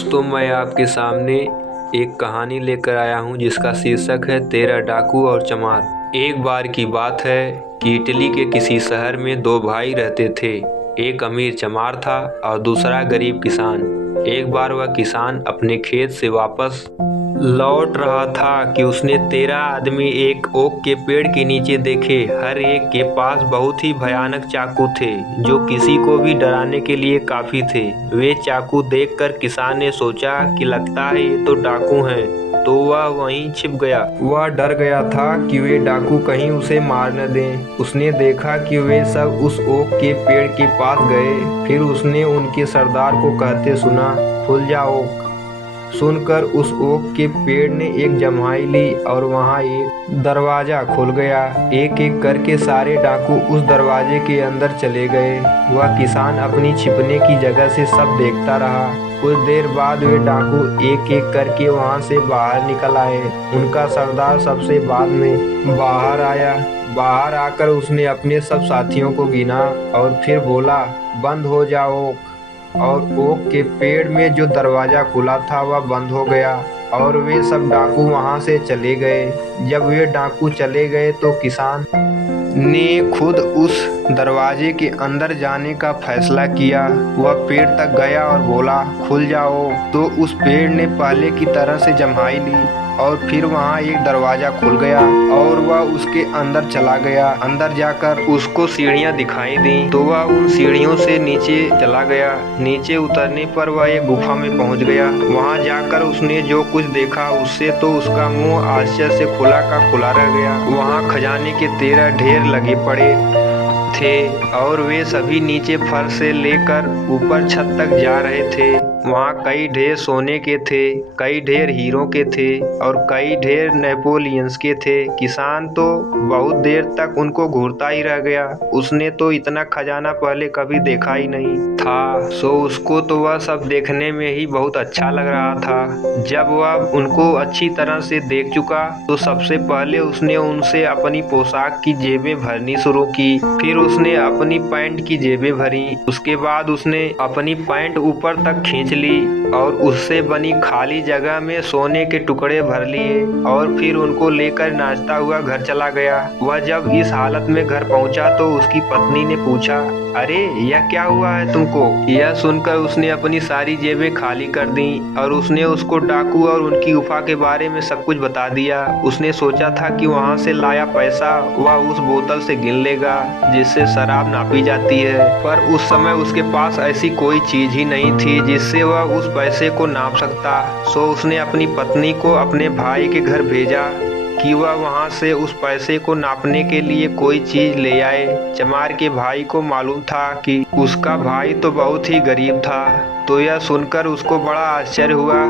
दोस्तों, मैं आपके सामने एक कहानी लेकर आया हूँ जिसका शीर्षक है तेरा डाकू और चमार। एक बार की बात है कि इटली के किसी शहर में दो भाई रहते थे। एक अमीर चमार था और दूसरा गरीब किसान। एक बार वह किसान अपने खेत से वापस लौट रहा था कि उसने 13 आदमी एक ओक के पेड़ के नीचे देखे। हर एक के पास बहुत ही भयानक चाकू थे जो किसी को भी डराने के लिए काफी थे। वे चाकू देखकर किसान ने सोचा कि लगता है ये तो डाकू हैं, तो वह वहीं छिप गया। वह डर गया था कि वे डाकू कहीं उसे मार न दें। उसने देखा कि वे सब उस ओक के पेड़ के पास गए। फिर उसने उनके सरदार को कहते सुना, खुल जा ओक। सुनकर उस ओक के पेड़ ने एक जम्हाई ली और वहां एक दरवाजा खुल गया। एक एक करके सारे डाकू उस दरवाजे के अंदर चले गए। वह किसान अपनी छिपने की जगह से सब देखता रहा। कुछ देर बाद वे डाकू एक एक करके वहां से बाहर निकल आए। उनका सरदार सबसे बाद में बाहर आया। बाहर आकर उसने अपने सब साथियों को गिना और फिर बोला, बंद हो जाओ। और ओक के पेड़ में जो दरवाजा खुला था वह बंद हो गया और वे सब डाकू वहां से चले गए। जब वे डाकू चले गए तो किसान ने खुद उस दरवाजे के अंदर जाने का फैसला किया। वह पेड़ तक गया और बोला, खुल जाओ। तो उस पेड़ ने पहले की तरह से जम्हाई ली और फिर वहां एक दरवाजा खुल गया और वह उसके अंदर चला गया। अंदर जाकर उसको सीढ़ियां दिखाई दी तो वह उन सीढ़ियों से नीचे चला गया। नीचे उतरने पर वह एक गुफा में पहुंच गया। वहां जाकर उसने जो कुछ देखा उससे तो उसका मुंह आश्चर्य से खुला का खुला रह गया। वहां खजाने के 13 ढेर लगे पड़े थे और वे सभी नीचे फर्श से लेकर ऊपर छत तक जा रहे थे। वहाँ कई ढेर सोने के थे, कई ढेर हीरों के थे और कई ढेर नेपोलियंस के थे। किसान तो बहुत देर तक उनको घूरता ही रह गया। उसने तो इतना खजाना पहले कभी देखा ही नहीं था। सो उसको तो वह सब देखने में ही बहुत अच्छा लग रहा था। जब वह उनको अच्छी तरह से देख चुका तो सबसे पहले उसने उनसे अपनी पोशाक की जेबें भरनी शुरू की। फिर उसने अपनी पैंट की जेबें भरी। उसके बाद उसने अपनी पैंट ऊपर तक खींच ली और उससे बनी खाली जगह में सोने के टुकड़े भर लिए और फिर उनको लेकर नाचता हुआ घर चला गया। वह जब इस हालत में घर पहुंचा तो उसकी पत्नी ने पूछा, अरे यह क्या हुआ है तुमको? यह सुनकर उसने अपनी सारी जेबें खाली कर दी और उसने उसको डाकू और उनकी गुफा के बारे में सब कुछ बता दिया। उसने सोचा था कि वहां से लाया पैसा वह उस बोतल से गिन लेगा जिससे शराब नापी जाती है, पर उस समय उसके पास ऐसी कोई चीज ही नहीं थी जिससे वह उस पैसे को नाप सकता। सो उसने अपनी पत्नी को अपने भाई के घर भेजा कि वह वहां से उस पैसे को नापने के लिए कोई चीज ले आए। चमार के भाई को मालूम था कि उसका भाई तो बहुत ही गरीब था, तो यह सुनकर उसको बड़ा आश्चर्य हुआ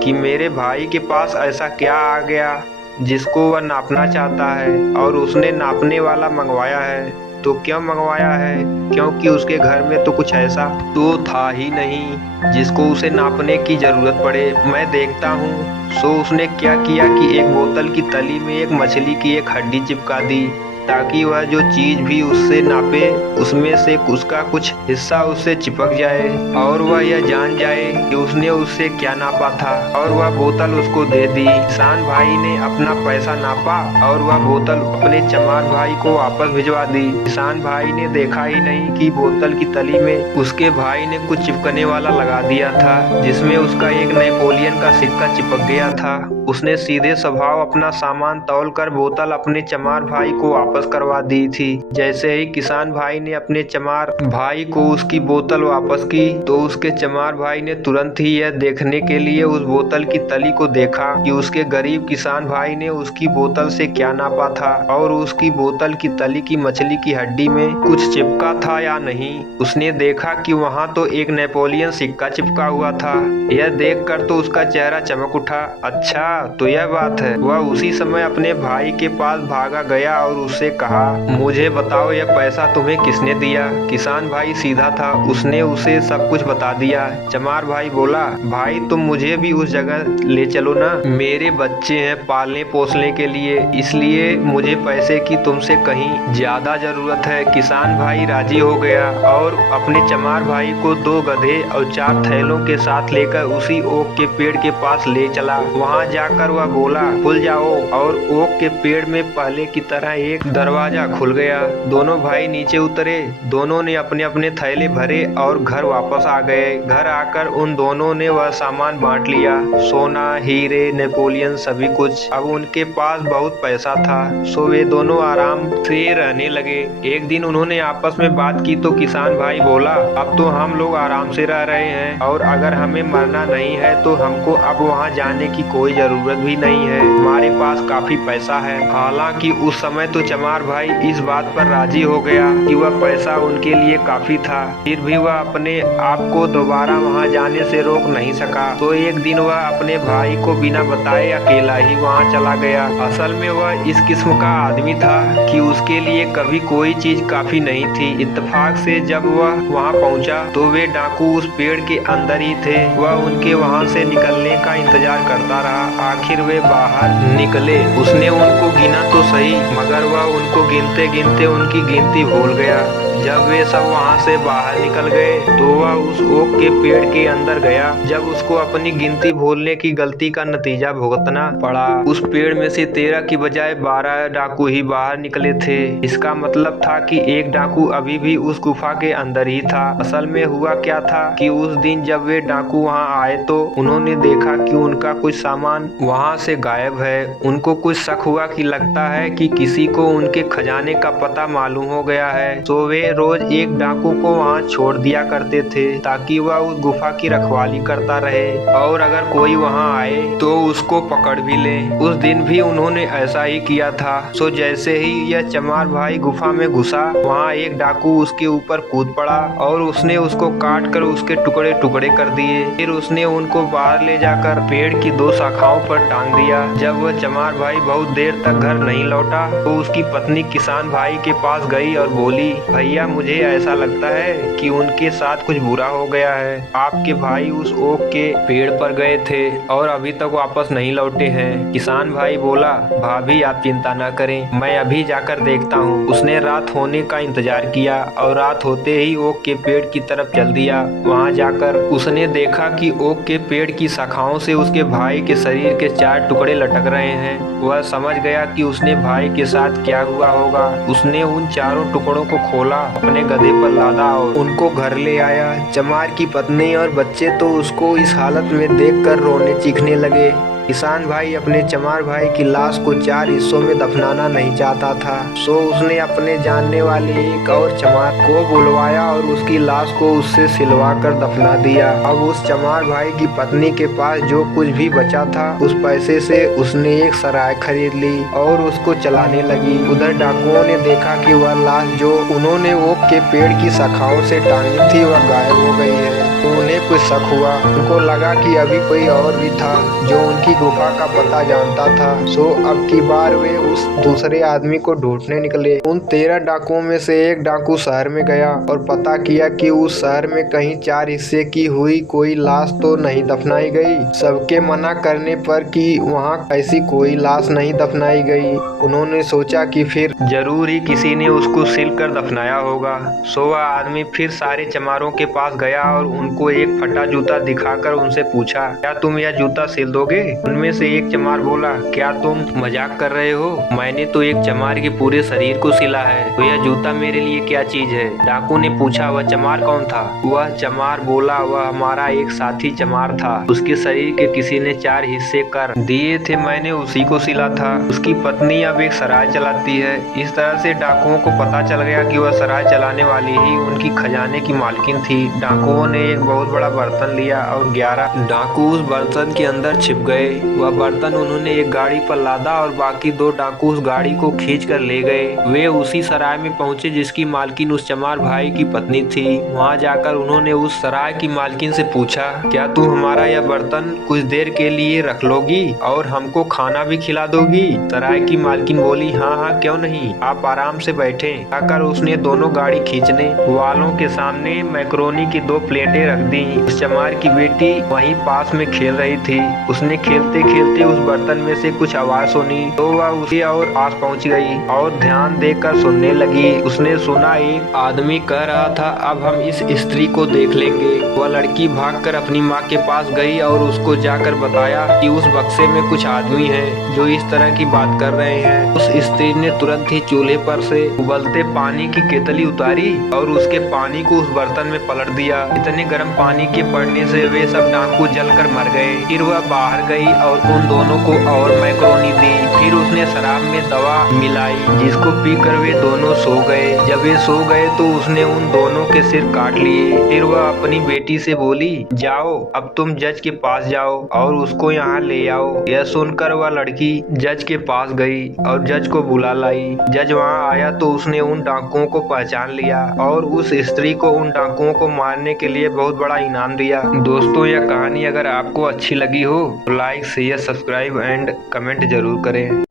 कि मेरे भाई के पास ऐसा क्या आ गया जिसको वह नापना चाहता है। और उसने नापने वाला मंगवाया है। तो क्यों मंगवाया है? क्योंकि उसके घर में तो कुछ ऐसा तो था ही नहीं जिसको उसे नापने की जरूरत पड़े। मैं देखता हूँ। सो उसने क्या किया कि एक बोतल की तली में एक मछली की एक हड्डी चिपका दी ताकि वह जो चीज भी उससे नापे उसमें से उसका कुछ हिस्सा उससे चिपक जाए और वह यह जान जाए कि उसने उससे क्या नापा था और वह बोतल उसको दे दी। किसान भाई ने अपना पैसा नापा और वह बोतल अपने चमार भाई को वापस भिजवा दी। किसान भाई ने देखा ही नहीं कि बोतल की तली में उसके भाई ने कुछ चिपकने वाला लगा दिया था जिसमें उसका एक नेपोलियन का सिक्का चिपक गया था। उसने सीधे स्वभाव अपना सामान तौल कर बोतल अपने चमार भाई को वापस करवा दी थी। जैसे ही किसान भाई ने अपने चमार भाई को उसकी बोतल वापस की तो उसके चमार भाई ने तुरंत ही यह देखने के लिए उस बोतल की तली को देखा कि उसके गरीब किसान भाई ने उसकी बोतल से क्या नापा था और उसकी बोतल की तली की मछली की हड्डी में कुछ चिपका था या नहीं। उसने देखा कि वहाँ तो एक नेपोलियन सिक्का चिपका हुआ था। यह देखकर तो उसका चेहरा चमक उठा। अच्छा, तो यह बात है। वह उसी समय अपने भाई के पास भागा गया और उससे कहा, मुझे बताओ यह पैसा तुम्हें किसने दिया। किसान भाई सीधा था, उसने उसे सब कुछ बता दिया। चमार भाई बोला, भाई तुम मुझे भी उस जगह ले चलो ना, मेरे बच्चे हैं पालने पोसने के लिए, इसलिए मुझे पैसे की तुमसे कहीं ज्यादा जरूरत है। किसान भाई राजी हो गया और अपने चमार भाई को 2 गधे और 4 थैलों के साथ लेकर उसी ओक के पेड़ के पास ले चला। वहां जाकर वह बोला, खुल जाओ, और ओक के पेड़ में पहले की तरह एक दरवाजा खुल गया। दोनों भाई नीचे उतरे, दोनों ने अपने अपने थैले भरे और घर वापस आ गए। घर आकर उन दोनों ने वह सामान बांट लिया, सोना, हीरे, नेपोलियन, सभी कुछ। अब उनके पास बहुत पैसा था, सो वे दोनों आराम से रहने लगे। एक दिन उन्होंने आपस में बात की तो किसान भाई बोला, अब तो हम लोग आराम से रह रहे हैं और अगर हमें मरना नहीं है तो हमको अब वहाँ जाने की कोई जरूरत भी नहीं है, हमारे पास काफी पैसा है। हालांकि उस समय तो चमार भाई इस बात पर राजी हो गया कि वह पैसा उनके लिए काफी था, फिर भी वह अपने आप को दोबारा वहाँ जाने से रोक नहीं सका। तो एक दिन वह अपने भाई को बिना बताए अकेला ही वहाँ चला गया। असल में वह इस किस्म का आदमी था कि उसके लिए कभी कोई चीज काफी नहीं थी। इत्तेफाक से जब वह वहाँ पहुँचा तो वे डाकू उस पेड़ के अंदर ही थे। वह उनके वहाँ से निकलने का इंतजार करता रहा। आखिर वे बाहर निकले। उसने उनको गिना तो सही, मगर वह उनको गिनते गिनते उनकी गिनती भूल गया। जब वे सब वहाँ से बाहर निकल गए तो वह उस ओक के पेड़ के अंदर गया। जब उसको अपनी गिनती भूलने की गलती का नतीजा भुगतना पड़ा। उस पेड़ में से 13 की बजाय 12 डाकू ही बाहर निकले थे। इसका मतलब था कि एक डाकू अभी भी उस गुफा के अंदर ही था। असल में हुआ क्या था कि उस दिन जब वे डाकू वहाँ आए तो उन्होंने देखा कि उनका कुछ सामान वहाँ से गायब है। उनको कुछ शक हुआ कि लगता है कि किसी को उनके खजाने का पता मालूम हो गया है। तो वे रोज एक डाकू को वहाँ छोड़ दिया करते थे ताकि वह उस गुफा की रखवाली करता रहे और अगर कोई वहाँ आए तो उसको पकड़ भी ले। उस दिन भी उन्होंने ऐसा ही किया था। सो जैसे ही यह चमार भाई गुफा में घुसा, वहाँ एक डाकू उसके ऊपर कूद पड़ा और उसने उसको काट कर उसके टुकड़े टुकड़े कर दिए। फिर उसने उनको बाहर ले जाकर पेड़ की 2 शाखाओं पर टांग दिया। जब वह चमार भाई बहुत देर तक घर नहीं लौटा तो उसकी पत्नी किसान भाई के पास गई और बोली, भैया मुझे ऐसा लगता है कि उनके साथ कुछ बुरा हो गया है। आपके भाई उस ओक के पेड़ पर गए थे और अभी तक वापस नहीं लौटे हैं। किसान भाई बोला, भाभी आप चिंता न करें, मैं अभी जाकर देखता हूँ। उसने रात होने का इंतजार किया और रात होते ही ओक के पेड़ की तरफ चल दिया। वहाँ जाकर उसने देखा कि ओक के पेड़ की शाखाओं से उसके भाई के शरीर के 4 टुकड़े लटक रहे हैं। वह समझ गया कि उसने भाई के साथ क्या हुआ होगा। उसने उन चारों टुकड़ों को खोला, अपने गधे पर लादा और उनको घर ले आया। चमार की पत्नी और बच्चे तो उसको इस हालत में देखकर रोने चीखने लगे। किसान भाई अपने चमार भाई की लाश को 4 हिस्सों में दफनाना नहीं चाहता था, सो उसने अपने जानने वाले एक और चमार को बुलवाया और उसकी लाश को उससे सिलवा कर दफना दिया। अब उस चमार भाई की पत्नी के पास जो कुछ भी बचा था, उस पैसे से उसने एक सराय खरीद ली और उसको चलाने लगी। उधर डाकुओं ने देखा कि वह लाश जो उन्होंने ओक के पेड़ की शाखाओं से टांगी थी वह गायब हो गई है। तो उन्हें कुछ शक हुआ। उनको लगा कि अभी कोई और भी था जो उनकी गुफा का पता जानता था। सो अब की बार वे उस दूसरे आदमी को ढूंढने निकले। उन 13 डाकुओं में से एक डाकू शहर में गया और पता किया कि उस शहर में कहीं 4 हिस्से की हुई कोई लाश तो नहीं दफनाई गई। सबके मना करने पर कि वहाँ ऐसी कोई लाश नहीं दफनाई गई, उन्होंने सोचा कि फिर जरूर ही किसी ने उसको सिल कर दफनाया होगा। सो वह आदमी फिर सारे चमारों के पास गया और उनको एक फटा जूता दिखाकर उनसे पूछा, क्या तुम यह जूता सिल दोगे? उनमें से एक चमार बोला, क्या तुम मजाक कर रहे हो? मैंने तो एक चमार के पूरे शरीर को सिला है, तो यह जूता मेरे लिए क्या चीज है? डाकू ने पूछा, वह चमार कौन था? वह चमार बोला, वह हमारा एक साथी चमार था, उसके शरीर के किसी ने 4 हिस्से कर दिए थे, मैंने उसी को सिला था। उसकी पत्नी अब एक सराय चलाती है। इस तरह से डाकुओं को पता चल गया कि वह सराय चलाने वाली ही उनकी खजाने की मालकिन थी। डाकुओं ने एक बहुत बड़ा बर्तन लिया और 11 डाकू उस बर्तन के अंदर छिप गए। गए। वह बर्तन उन्होंने एक गाड़ी पर लादा और बाकी 2 डाकू उस गाड़ी को खींच कर ले गए। वे उसी सराय में पहुंचे जिसकी मालकिन उस चमार भाई की पत्नी थी। वहां जाकर उन्होंने उस सराय की मालकिन से पूछा, क्या तू हमारा यह बर्तन कुछ देर के लिए रख लोगी और हमको खाना भी खिला दोगी? सराय की मालकिन बोली, हाँ हाँ क्यों नहीं, आप आराम से बैठे। आकर उसने दोनों गाड़ी खींचने वालों के सामने मैक्रोनी की 2 प्लेटें रख दी। उस चमार की बेटी वहीं पास में खेल रही थी। उसने खेलते खेलते उस बर्तन में से कुछ आवाज सुनी तो वह उसी और पास पहुंच गई और ध्यान देकर सुनने लगी। उसने सुना एक आदमी कह रहा था, अब हम इस स्त्री को देख लेंगे। वह लड़की भागकर अपनी माँ के पास गई और उसको जाकर बताया कि उस बक्से में कुछ आदमी हैं जो इस तरह की बात कर रहे हैं। उस स्त्री ने तुरंत ही चूल्हे पर से उबलते पानी की केतली उतारी और उसके पानी को उस बर्तन में पलट दिया। इतने गर्म पानी के पड़ने से वे सब डाकू जलकर मर गए। फिर वह बाहर गई और उन दोनों को और मैक्रोनी दी। फिर उसने शराब में दवा मिलाई जिसको पीकर वे दोनों सो गए। जब वे सो गए तो उसने उन दोनों के सिर काट लिए। फिर वह अपनी बेटी से बोली, जाओ अब तुम जज के पास जाओ और उसको यहाँ ले आओ। यह सुनकर वह लड़की जज के पास गई और जज को बुला लाई। जज वहाँ आया तो उसने उन डाकुओं को पहचान लिया और उस स्त्री को उन डाकुओं को मारने के लिए बहुत बड़ा इनाम दिया। दोस्तों, यह कहानी अगर आपको अच्छी लगी हो तो like share subscribe and comment जरूर करें।